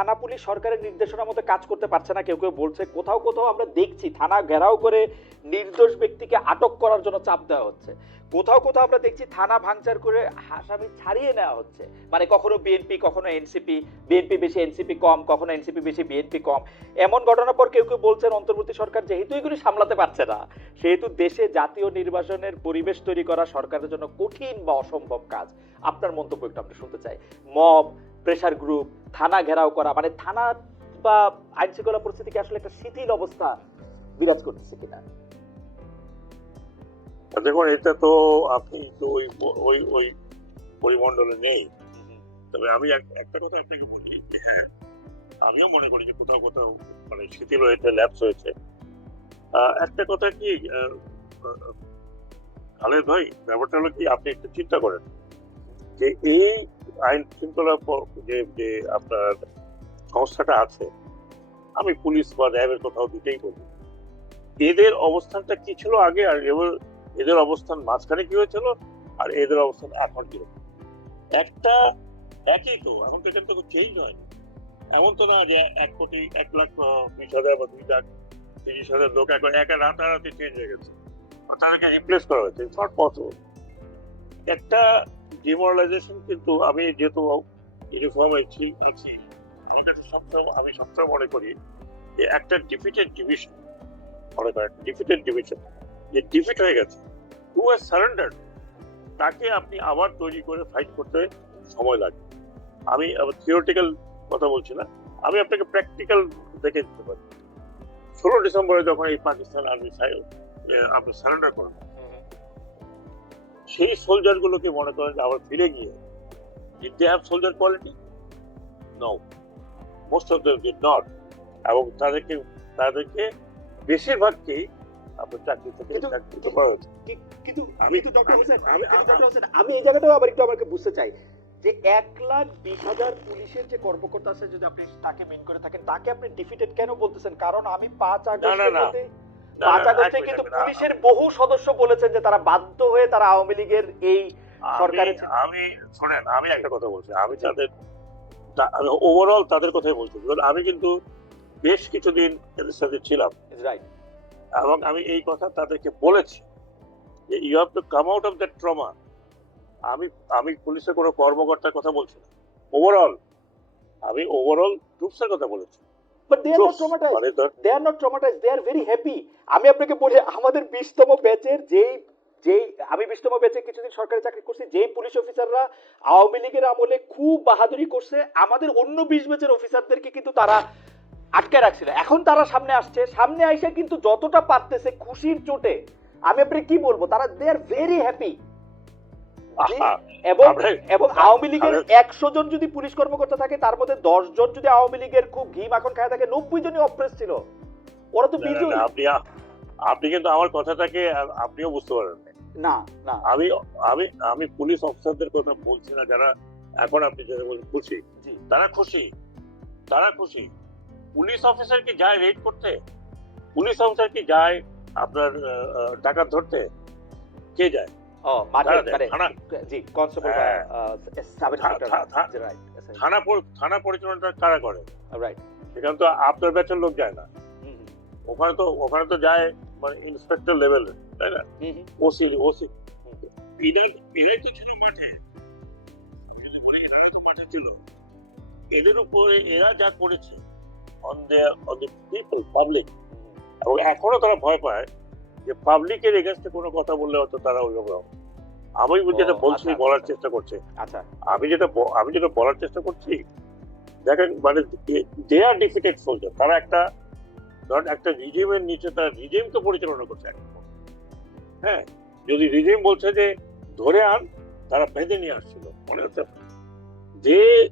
থানা পুলিশ সরকারের নির্দেশনা মতো কাজ করতে পারছে না, কেউ কেউ বলছে কোথাও কোথাও আমরা দেখছি, থানা ঘেরাও করে নির্দোষ ব্যক্তিকে আটক করার জন্য চাপ দেওয়া হচ্ছে। কোথাও কোথাও আমরা দেখছি থানা ভাঙচার করে আসামি ছাড়িয়ে নেওয়া হচ্ছে। মানে কখনো বিএনপি, কখনো এনসিপি, বিএনপি বেশি, এনসিপি কম, কখনো এনসিপি বেশি, বিএনপি কম। এমন ঘটনার পর কেউ কেউ বলছেন অন্তর্বর্তী সরকার যেহেতু এগুলি সামলাতে পারছে না, সেহেতু দেশে জাতীয় নির্বাচনের পরিবেশ তৈরি করা সরকারের জন্য কঠিন বা অসম্ভব কাজ। আপনার মন্তব্য একটু আমরা শুনতে চাই। মব প্রেসার গ্রুপ থানা ঘেরাও করা মানে থানা বা আইন শৃঙ্খলা পরিস্থিতি কি আসলে একটা শিথিল অবস্থা বিরাজ করতেছে কিনা। দেখুন, এটা তো আপনি তো ওই ওই ওই পরিমণ্ডলে নেই। তবে আমি এক- একটা কথা আপনাকে বলি যে হ্যাঁ আমিও মনে করি যে কোথাও কোথাও মানে শিথিল হয়েছে ল্যাপস হয়েছে। একটা কথা কি খালেদ ভাই, ব্যাপারটা হলো কি, আপনি একটু চিন্তা করেন যে এই আইন শৃঙ্খলা যে যে আপনার সংস্থাটা আছে, আমি পুলিশ বা র্যাবের কোথাও দিতেই বলি। এদের অবস্থানটা কি ছিল আগে? আর এবার এদের অবস্থান মাঝখানে কি হয়েছিল? আর এদের অবস্থান এখন কি একটা একই তো, এখন তো এখানে তো চেঞ্জ হয়নি এমন তো না যে এক কোটি, এক লাখ বিশ হাজার বা দুই লাখ, তিরিশ হাজার লোক এখন একা রাতারাতি চেঞ্জ হয়ে গেছে। তাদেরকে রিপ্লেস করা হয়েছে। নট পসিবল একটা ডিমোরালাইজেশন কিন্তু আমি যেহেতু ইউনিফর্ম আছি আছি সবসময় আমি সবসময় মনে করি যে একটা ডিফিটেড ডিভিশন মনে করেন ডিফিটেড ডিভিশন যে ডিফিট হয়ে গেছে সারেন্ডার তাকে আপনি আবার তৈরি করে ফাইট করতে সময় লাগে আমি থিওরিটিক্যাল কথা বলছি না, আমি আপনাকে প্র্যাকটিক্যাল দেখে দিতে পারি। ষোলো ডিসেম্বরে যখন এই পাকিস্তান আর্মি আপনি সারেন্ডার করেন সেই সোলজার গুলোকে মনে করেন যে আবার ফিরে গিয়ে did they have soldier quality no most of them did not এবং তাদেরকে তাদেরকে বেশিরভাগকেই আপনার চাকরি থেকে চাকরিচ্যুত করা হয়েছে কিন্তু আমি কিন্তু ডক্টর হোসেন আমি ডক্টর হোসেন, আমি এই জায়গাটাও আবার একটু আমাকে বুঝতে চাই যে এক লাখ বিশ হাজার পুলিশের যে কর্মকর্তা আছে যদি আপনি তাকে মেন করে থাকেন তাকে আপনি ডিফিটেড কেন বলতেছেন? কারণ আমি পাঁচ আগস্টের মধ্যে পাঁচ আগস্টে কিন্তু পুলিশের বহু সদস্য বলেছেন যে তারা বাধ্য হয়ে তারা আওয়ামী লীগের এই সরকারের- আমি শোনেন আমি একটা কথা বলছি। আমি তাদের ওভারঅল তাদের কথাই বলছি। আমি কিন্তু বেশ কিছুদিন এদের সাথে ছিলাম। রাইট এবং আমি এই কথা তাদেরকে বলেছি যে you have to come out of that trauma আমি আমি পুলিশের কোনো কর্মকর্তার কথা বলছি না। ওভারঅল আমি ওভারঅল ট্রুপসের কথা বলেছি। But they are not traumatized they are not traumatize they are very happy আমি আপনাকে বলি আমাদের বিশতম ব্যাচের যেই যেই আমি বিশতম ব্যাচে কিছুদিন সরকারি চাকরি করছি যেই পুলিশ অফিসাররা আওয়ামী লীগের আমলে খুব বাহাদুরি করছে আমাদের অন্য বিশ ব্যাচের অফিসারদেরকে কিন্তু তারা আটকে রাখছিল। এখন তারা সামনে আসছে সামনে আইসে কিন্তু যতটা পারতেছে খুশির চোটে। আমি আপনাকে কি বলব তারা দে আর ভেরি হ্যাপি এবং এবং আওয়ামী লীগের একশো জন যদি পুলিশ কর্মকর্তা থাকে তার মধ্যে দশ জন যদি আওয়ামী লীগের খুব ঘি মাখন খায় থাকে নব্বই জনই অপ্রেস ছিল। ওরা তো বিজয়ী। আপনি আপনি কিন্তু আমার কথাটাকে আপনিও বুঝতে পারেন না। না। আমি আমি আমি পুলিশ অফিসারদের কথা বলছি না যারা এখন আপনি যারা বলছেন খুশি। তারা খুশি। তারা খুশি। পুলিশ অফিসার কি যায় রেড করতে? পুলিশ অফিসার কি যায় আপনার ডাকাত ধরতে? কে যায়? দেয়, মানে থানা- পরিচালনাটা কারা করে? রাইট সেখানে তো আপনার ব্যাচের লোক যায় না। ওখানে তো ওখানে তো যায় মানে ইন্সপেক্টর লেভেল তাই না? ওসি ওসি এদের এরাই তো ছিল মাঠে। এরাই তো মাঠে ছিল। এদের উপরে এরা যা করেছে on their on the people public এবং এখনও তারা ভয় পায়। যে পাবলিকের এগেনস্টে কোনো কথা বললে হয়তো তারা ওইভাবে হবে। আমি যেটা বলছি আচ্ছা, বলার আচ্ছা। চেষ্টা করছে। আচ্ছা। আমি যেটা আমি যেটা বলার চেষ্টা করছি দেখেন মানে দে আর ডিফিটেড সোলজার তারা একটা ধরেন একটা রিজিমের নিচে তারা রিজিমকে পরিচালনা করছে হ্যাঁ যদি রিজিম বলছে যে ধরে আন তারা বেঁধে নিয়ে আসছিল। মনে হচ্ছে যে